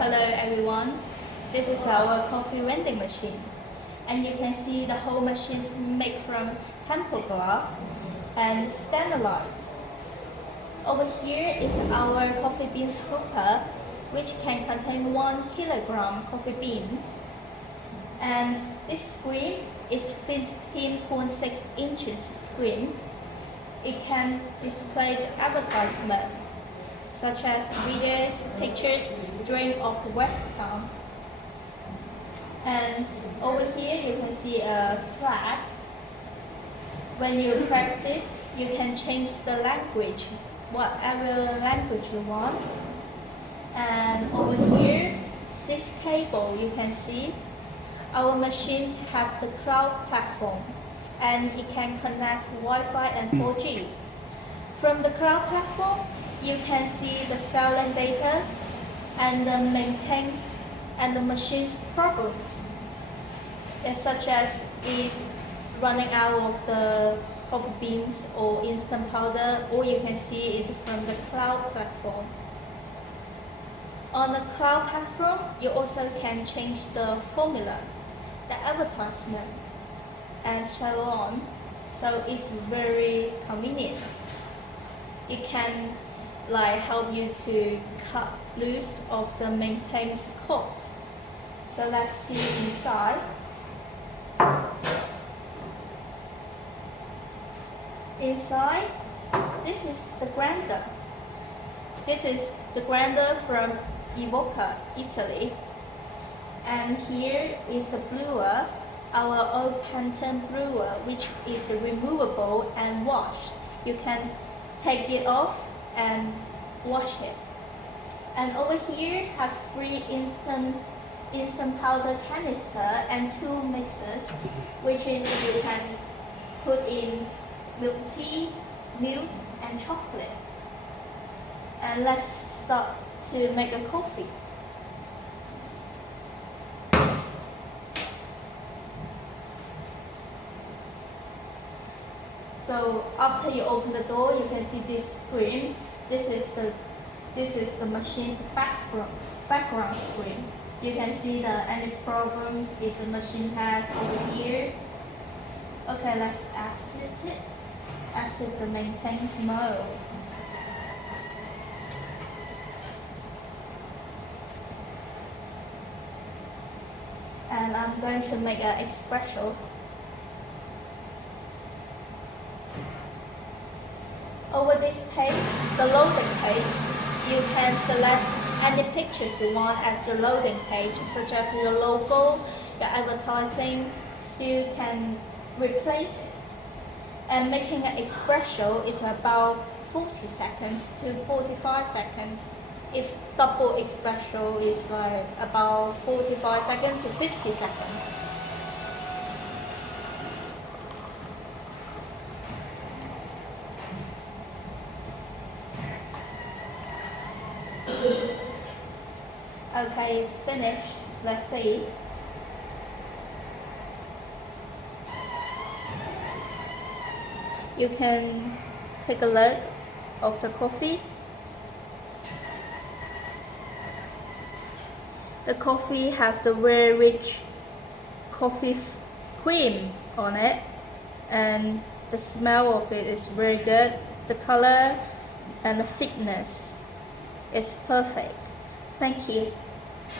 Hello everyone, this is our coffee vending machine, and you can see the whole machine is made from tempered glass and standardized. Over here is our coffee beans hooper, which can contain 1 kilogram coffee beans, and this screen is 15.6 inches screen. It can display the advertisement such as videos, pictures, drawing of the webcam. And over here you can see a flag. When you press this, you can change the language, whatever language you want. And over here, this cable you can see, our machines have the cloud platform and it can connect Wi-Fi and 4G. From the cloud platform, you can see the selling data and the maintenance and the machine's problems. Such as is running out of the coffee beans or instant powder, all you can see is from the cloud platform. On the cloud platform, you also can change the formula, the advertisement, and so on. So it's very convenient. It can help you to cut loose of the maintenance costs. So let's see inside. Inside, this is the grinder. This is the grinder from Evoca, Italy. And here is the brewer, our old patent brewer, which is removable and wash. You can take it off and wash it. And over here have 3 instant powder canister and 2 mixers, which is you can put in milk tea, milk and chocolate. And let's start to make a coffee. So after you open the door, you can see this screen. This is the machine's background screen. You can see any problems if the machine has over here. Okay, let's exit the maintenance mode. And I'm going to make an espresso. Over this page, the loading page, you can select any pictures you want as your loading page, such as your logo, your advertising, still can replace it. And making an espresso is about 40 seconds to 45 seconds. If double espresso is about 45 seconds to 50 seconds. Okay, it's finished. Let's see. You can take a look of the coffee. The coffee have the very rich coffee cream on it, and the smell of it is very good. The color and the thickness is perfect. Thank you.